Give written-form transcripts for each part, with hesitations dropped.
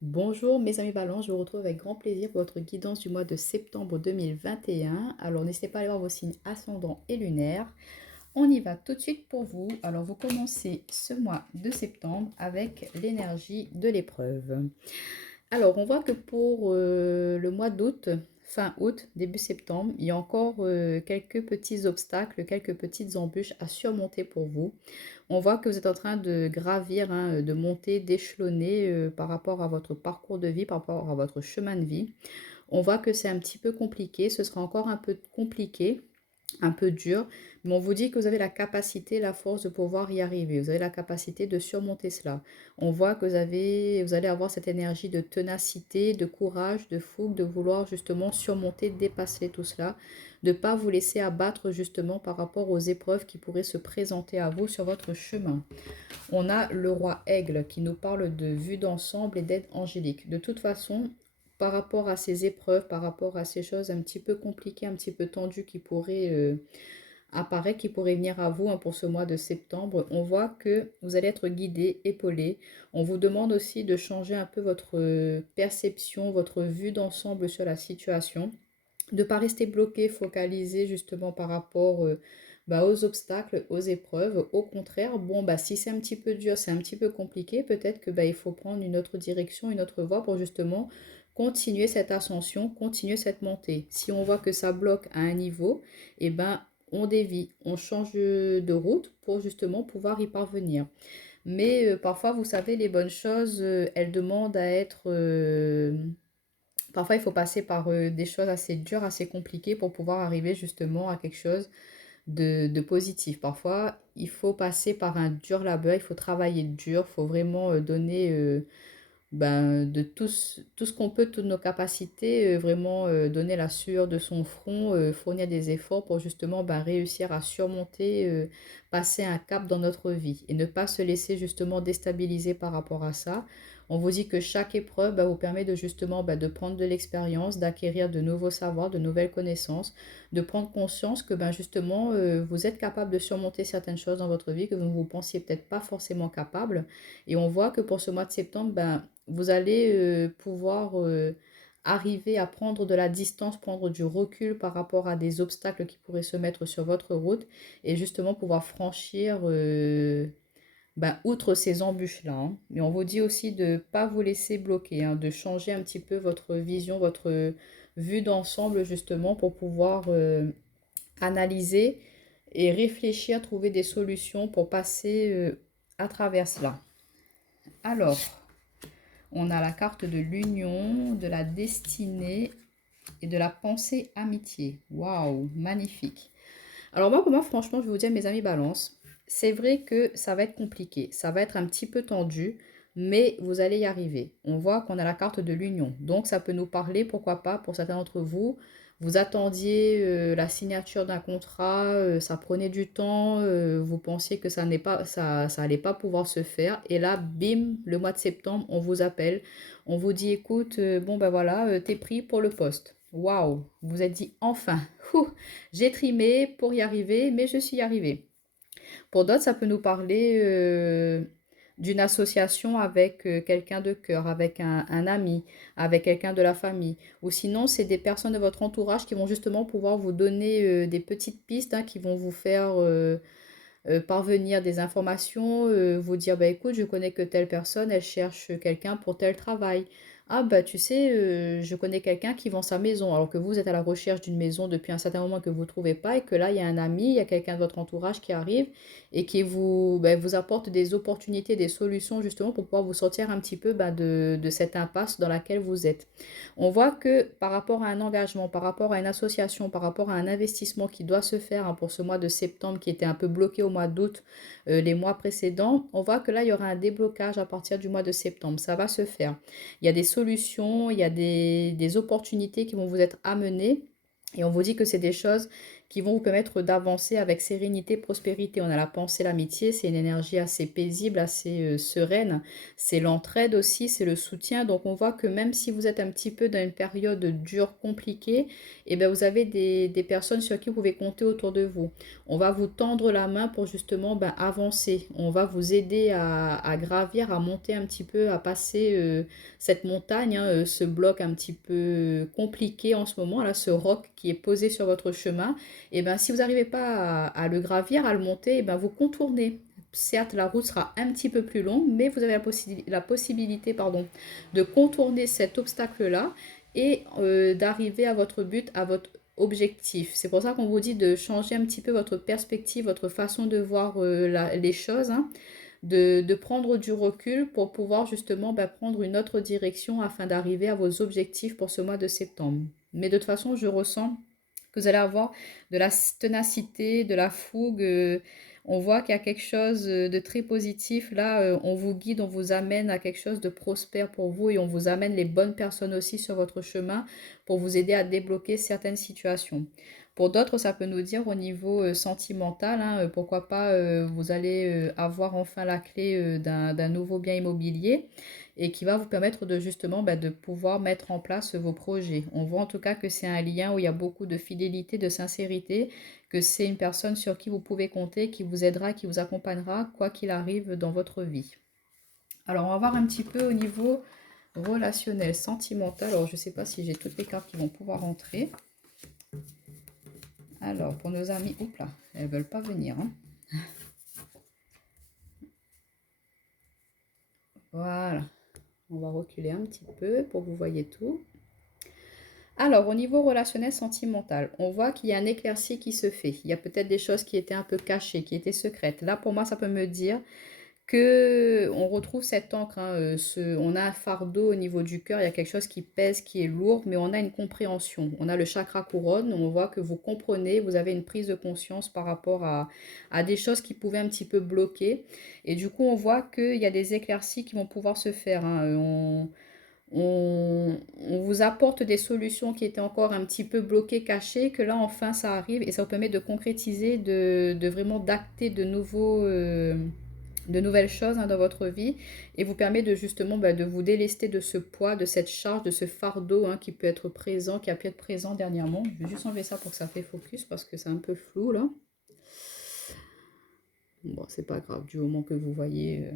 Bonjour mes amis Balance, je vous retrouve avec grand plaisir pour votre guidance du mois de septembre 2021. Alors n'hésitez pas à aller voir vos signes ascendants et lunaires. On y va tout de suite pour vous. Alors vous commencez ce mois de septembre avec l'énergie de l'épreuve. Alors, on voit que pour le mois d'août, fin août, début septembre, il y a encore quelques petits obstacles, quelques petites embûches à surmonter pour vous. On voit que vous êtes en train de gravir, hein, de monter, d'échelonner par rapport à votre parcours de vie, par rapport à votre chemin de vie. On voit que c'est un petit peu compliqué, ce sera encore un peu compliqué, un peu dur, mais on vous dit que vous avez la capacité, la force de pouvoir y arriver. Vous avez la capacité de surmonter cela. On voit que vous allez avoir cette énergie de ténacité, de courage, de fougue, de vouloir justement surmonter, dépasser tout cela, de ne pas vous laisser abattre justement par rapport aux épreuves qui pourraient se présenter à vous sur votre chemin. On a le roi Aigle qui nous parle de vue d'ensemble et d'aide angélique. De toute façon, par rapport à ces épreuves, par rapport à ces choses un petit peu compliquées, un petit peu tendues qui pourraient apparaître, qui pourraient venir à vous, hein, pour ce mois de septembre, on voit que vous allez être guidé, épaulé. On vous demande aussi de changer un peu votre perception, votre vue d'ensemble sur la situation, de ne pas rester bloqué, focalisé justement par rapport aux obstacles, aux épreuves. Au contraire, bon, si c'est un petit peu dur, c'est un petit peu compliqué, peut-être que il faut prendre une autre direction, une autre voie pour justement continuer cette ascension, continuer cette montée. Si on voit que ça bloque à un niveau, eh ben, on dévie, on change de route pour justement pouvoir y parvenir. Mais parfois, vous savez, les bonnes choses, elles demandent à être parfois, il faut passer par des choses assez dures, assez compliquées pour pouvoir arriver justement à quelque chose de positif. Parfois, il faut passer par un dur labeur, il faut travailler dur, il faut vraiment donner de tout ce qu'on peut, toutes nos capacités, vraiment donner la sueur de son front, fournir des efforts pour justement réussir à surmonter, passer un cap dans notre vie et ne pas se laisser justement déstabiliser par rapport à ça. On vous dit que chaque épreuve vous permet de justement de prendre de l'expérience, d'acquérir de nouveaux savoirs, de nouvelles connaissances, de prendre conscience que justement vous êtes capable de surmonter certaines choses dans votre vie que vous ne vous pensiez peut-être pas forcément capable. Et on voit que pour ce mois de septembre, vous allez pouvoir arriver à prendre de la distance, prendre du recul par rapport à des obstacles qui pourraient se mettre sur votre route et justement pouvoir franchir outre ces embûches-là, hein. Mais on vous dit aussi de ne pas vous laisser bloquer, hein, de changer un petit peu votre vision, votre vue d'ensemble justement pour pouvoir analyser et réfléchir, trouver des solutions pour passer à travers cela. Alors, on a la carte de l'union, de la destinée et de la pensée amitié. Waouh, magnifique. Alors moi, franchement, je vais vous dire, mes amis balance, c'est vrai que ça va être compliqué, ça va être un petit peu tendu, mais vous allez y arriver. On voit qu'on a la carte de l'union, donc ça peut nous parler, pourquoi pas, pour certains d'entre vous. Vous attendiez la signature d'un contrat, ça prenait du temps, vous pensiez que ça allait pas pouvoir se faire, et là, bim, le mois de septembre, on vous appelle, on vous dit, écoute, voilà, t'es pris pour le poste. Waouh, vous vous êtes dit enfin, ouh, j'ai trimé pour y arriver, mais je suis arrivée. Pour d'autres, ça peut nous parler d'une association avec quelqu'un de cœur, avec un ami, avec quelqu'un de la famille. Ou sinon, c'est des personnes de votre entourage qui vont justement pouvoir vous donner des petites pistes, hein, qui vont vous faire parvenir des informations, vous dire, écoute, je connais que telle personne, elle cherche quelqu'un pour tel travail. Ah tu sais, je connais quelqu'un qui vend sa maison, alors que vous êtes à la recherche d'une maison depuis un certain moment que vous ne trouvez pas, et que là, il y a un ami, il y a quelqu'un de votre entourage qui arrive et qui vous apporte des opportunités, des solutions justement pour pouvoir vous sortir un petit peu de cette impasse dans laquelle vous êtes. On voit que par rapport à un engagement, par rapport à une association, par rapport à un investissement qui doit se faire, hein, pour ce mois de septembre qui était un peu bloqué au mois d'août, les mois précédents, on voit que là, il y aura un déblocage à partir du mois de septembre. Ça va se faire. Il y a des solutions, il y a des opportunités qui vont vous être amenées. Et on vous dit que c'est des choses qui vont vous permettre d'avancer avec sérénité, prospérité. On a la pensée, l'amitié, c'est une énergie assez paisible, assez sereine. C'est l'entraide aussi, c'est le soutien. Donc on voit que même si vous êtes un petit peu dans une période dure, compliquée, et bien vous avez des personnes sur qui vous pouvez compter autour de vous. On va vous tendre la main pour justement avancer. On va vous aider à gravir, à monter un petit peu, à passer cette montagne, hein, ce bloc un petit peu compliqué en ce moment, là, ce roc qui est posé sur votre chemin. Et ben si vous n'arrivez pas à le gravir, à le monter, et ben vous contournez. Certes, la route sera un petit peu plus longue, mais vous avez la possibilité de contourner cet obstacle-là et d'arriver à votre but, à votre objectif. C'est pour ça qu'on vous dit de changer un petit peu votre perspective, votre façon de voir les choses, hein, de prendre du recul pour pouvoir justement prendre une autre direction afin d'arriver à vos objectifs pour ce mois de septembre. Mais de toute façon, je ressens que vous allez avoir de la ténacité, de la fougue. On voit qu'il y a quelque chose de très positif. Là, on vous guide, on vous amène à quelque chose de prospère pour vous et on vous amène les bonnes personnes aussi sur votre chemin pour vous aider à débloquer certaines situations. Pour d'autres, ça peut nous dire au niveau sentimental, hein, pourquoi pas vous allez avoir enfin la clé d'un nouveau bien immobilier et qui va vous permettre de justement de pouvoir mettre en place vos projets. On voit en tout cas que c'est un lien où il y a beaucoup de fidélité, de sincérité, que c'est une personne sur qui vous pouvez compter, qui vous aidera, qui vous accompagnera, quoi qu'il arrive dans votre vie. Alors, on va voir un petit peu au niveau relationnel, sentimental. Alors, je ne sais pas si j'ai toutes les cartes qui vont pouvoir entrer. Alors, pour nos amis, oups là, elles ne veulent pas venir, hein. Voilà. On va reculer un petit peu pour que vous voyez tout. Alors, au niveau relationnel sentimental, on voit qu'il y a un éclairci qui se fait. Il y a peut-être des choses qui étaient un peu cachées, qui étaient secrètes. Là, pour moi, ça peut me dire que on retrouve cette encre, hein, on a un fardeau au niveau du cœur, il y a quelque chose qui pèse, qui est lourd, mais on a une compréhension. On a le chakra couronne, on voit que vous comprenez, vous avez une prise de conscience par rapport à des choses qui pouvaient un petit peu bloquer. Et du coup, on voit qu'il y a des éclaircies qui vont pouvoir se faire, hein. On vous apporte des solutions qui étaient encore un petit peu bloquées, cachées, que là enfin ça arrive et ça vous permet de concrétiser, de vraiment d'acter de nouvelles choses, hein, dans votre vie et vous permet de justement de vous délester de ce poids, de cette charge, de ce fardeau, hein, qui peut être présent, qui a pu être présent dernièrement. Je vais juste enlever ça pour que ça fait focus parce que c'est un peu flou là. Bon, c'est pas grave du moment que vous voyez.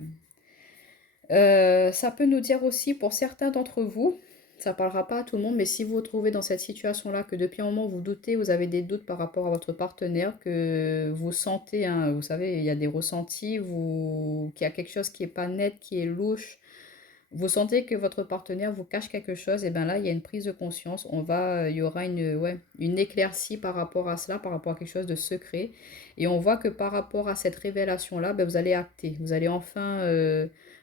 Ça peut nous dire aussi pour certains d'entre vous, ça parlera pas à tout le monde, mais si vous vous trouvez dans cette situation-là, que depuis un moment vous doutez, vous avez des doutes par rapport à votre partenaire, que vous sentez, hein, vous savez, il y a des ressentis, qu'il y a quelque chose qui est pas net, qui est louche, vous sentez que votre partenaire vous cache quelque chose, et bien là, il y a une prise de conscience. Il y aura une éclaircie par rapport à cela, par rapport à quelque chose de secret. Et on voit que par rapport à cette révélation-là, vous allez acter. Vous allez enfin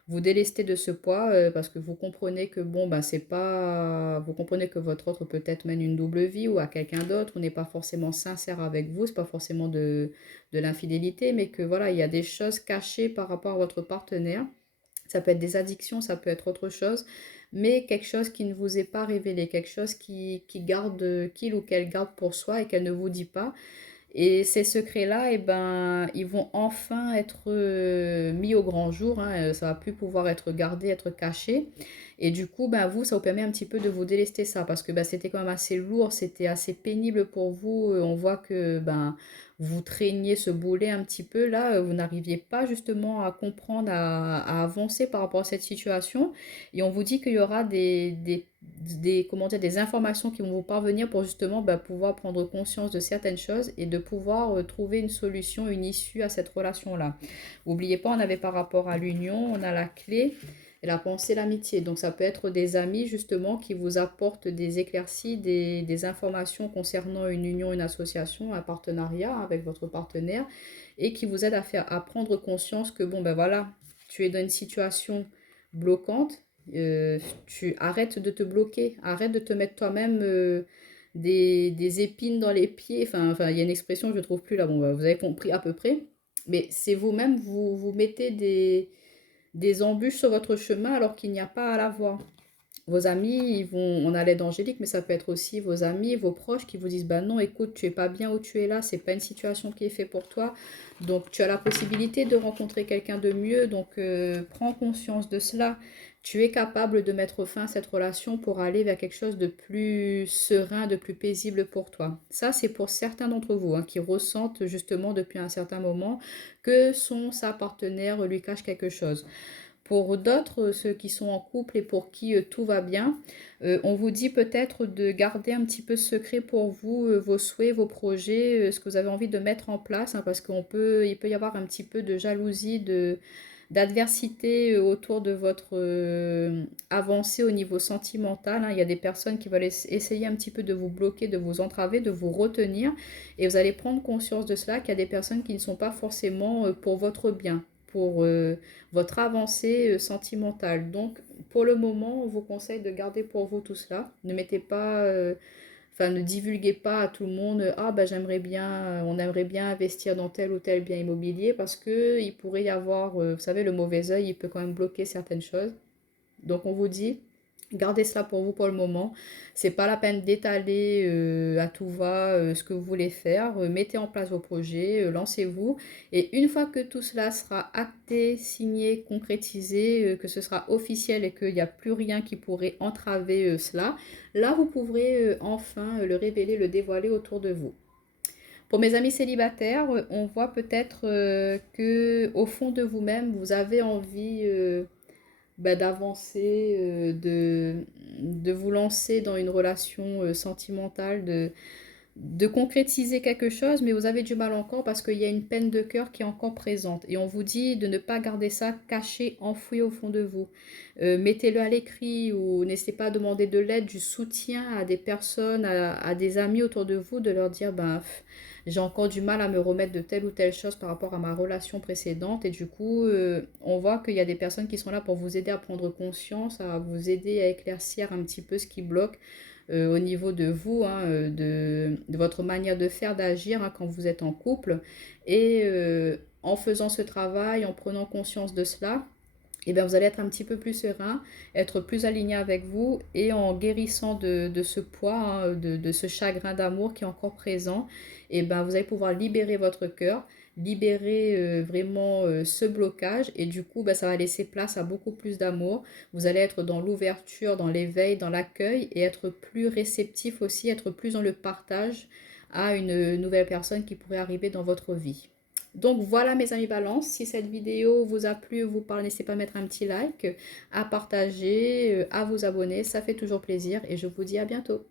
vous délester de ce poids parce que vous comprenez que c'est pas. Vous comprenez que votre autre peut-être mène une double vie ou à quelqu'un d'autre, ou n'est pas forcément sincère avec vous, c'est pas forcément de l'infidélité, mais que voilà, il y a des choses cachées par rapport à votre partenaire. Ça peut être des addictions, ça peut être autre chose, mais quelque chose qui ne vous est pas révélé, quelque chose qui garde, qu'il ou qu'elle garde pour soi et qu'elle ne vous dit pas. Et ces secrets-là, ils vont enfin être mis au grand jour, hein, ça va plus pouvoir être gardé, être caché. Et du coup, ça vous permet un petit peu de vous délester ça, parce que c'était quand même assez lourd, c'était assez pénible pour vous. On voit que vous traîniez ce boulet un petit peu là, vous n'arriviez pas justement à comprendre, à avancer par rapport à cette situation. Et on vous dit qu'il y aura comment dire, des informations qui vont vous parvenir pour justement pouvoir prendre conscience de certaines choses et de pouvoir trouver une solution, une issue à cette relation-là. N'oubliez pas, on avait par rapport à l'union, on a la clé et la pensée, l'amitié. Donc ça peut être des amis justement qui vous apportent des éclaircies, des informations concernant une union, une association, un partenariat avec votre partenaire et qui vous aident à prendre conscience que voilà, tu es dans une situation bloquante. Tu arrêtes de te bloquer, arrête de te mettre toi-même des épines dans les pieds. Il y a une expression, je ne trouve plus là, vous avez compris à peu près. Mais c'est vous-même, vous mettez des embûches sur votre chemin alors qu'il n'y a pas à l'avoir. vos amis, ils vont, on a l'aide angélique, mais ça peut être aussi vos amis, vos proches qui vous disent, bah non, écoute, tu es pas bien où tu es là, c'est pas une situation qui est faite pour toi. Donc, tu as la possibilité de rencontrer quelqu'un de mieux. Donc, prends conscience de cela. Tu es capable de mettre fin à cette relation pour aller vers quelque chose de plus serein, de plus paisible pour toi. Ça, c'est pour certains d'entre vous hein, qui ressentent justement depuis un certain moment que sa partenaire lui cache quelque chose. Pour d'autres, ceux qui sont en couple et pour qui tout va bien, on vous dit peut-être de garder un petit peu secret pour vous vos souhaits, vos projets, ce que vous avez envie de mettre en place, hein, parce il peut y avoir un petit peu de jalousie, d'adversité autour de votre avancée au niveau sentimental. Hein. Il y a des personnes qui veulent essayer un petit peu de vous bloquer, de vous entraver, de vous retenir, et vous allez prendre conscience de cela, qu'il y a des personnes qui ne sont pas forcément pour votre bien, pour votre avancée sentimentale. Donc, pour le moment, on vous conseille de garder pour vous tout cela. Ne mettez pas, enfin, ne divulguez pas à tout le monde, ah ben j'aimerais bien, on aimerait bien investir dans tel ou tel bien immobilier parce que il pourrait y avoir, vous savez, le mauvais œil, il peut quand même bloquer certaines choses. Donc, on vous dit, gardez cela pour vous pour le moment. C'est pas la peine d'étaler à tout va ce que vous voulez faire. Mettez en place vos projets, lancez-vous. Et une fois que tout cela sera acté, signé, concrétisé, que ce sera officiel et qu'il n'y a plus rien qui pourrait entraver cela, là, vous pourrez enfin le révéler, le dévoiler autour de vous. Pour mes amis célibataires, on voit peut-être que au fond de vous-même, vous avez envie bah, d'avancer, de vous lancer dans une relation sentimentale, de concrétiser quelque chose, mais vous avez du mal encore parce qu'il y a une peine de cœur qui est encore présente. Et on vous dit de ne pas garder ça caché, enfoui au fond de vous. Mettez-le à l'écrit ou n'hésitez pas à demander de l'aide, du soutien à des personnes, à des amis autour de vous, de leur dire, ben, j'ai encore du mal à me remettre de telle ou telle chose par rapport à ma relation précédente. Et du coup, on voit qu'il y a des personnes qui sont là pour vous aider à prendre conscience, à vous aider à éclaircir un petit peu ce qui bloque au niveau de vous, hein, de votre manière de faire, d'agir hein, quand vous êtes en couple. Et en faisant ce travail, en prenant conscience de cela, eh bien, vous allez être un petit peu plus serein, être plus aligné avec vous et en guérissant de ce poids, hein, de ce chagrin d'amour qui est encore présent, eh bien, vous allez pouvoir libérer votre cœur, libérer vraiment ce blocage et du coup, ben, ça va laisser place à beaucoup plus d'amour. Vous allez être dans l'ouverture, dans l'éveil, dans l'accueil et être plus réceptif aussi, être plus dans le partage à une nouvelle personne qui pourrait arriver dans votre vie. Donc voilà mes amis balance, si cette vidéo vous a plu, vous parle, n'hésitez pas à mettre un petit like, à partager, à vous abonner, ça fait toujours plaisir et je vous dis à bientôt.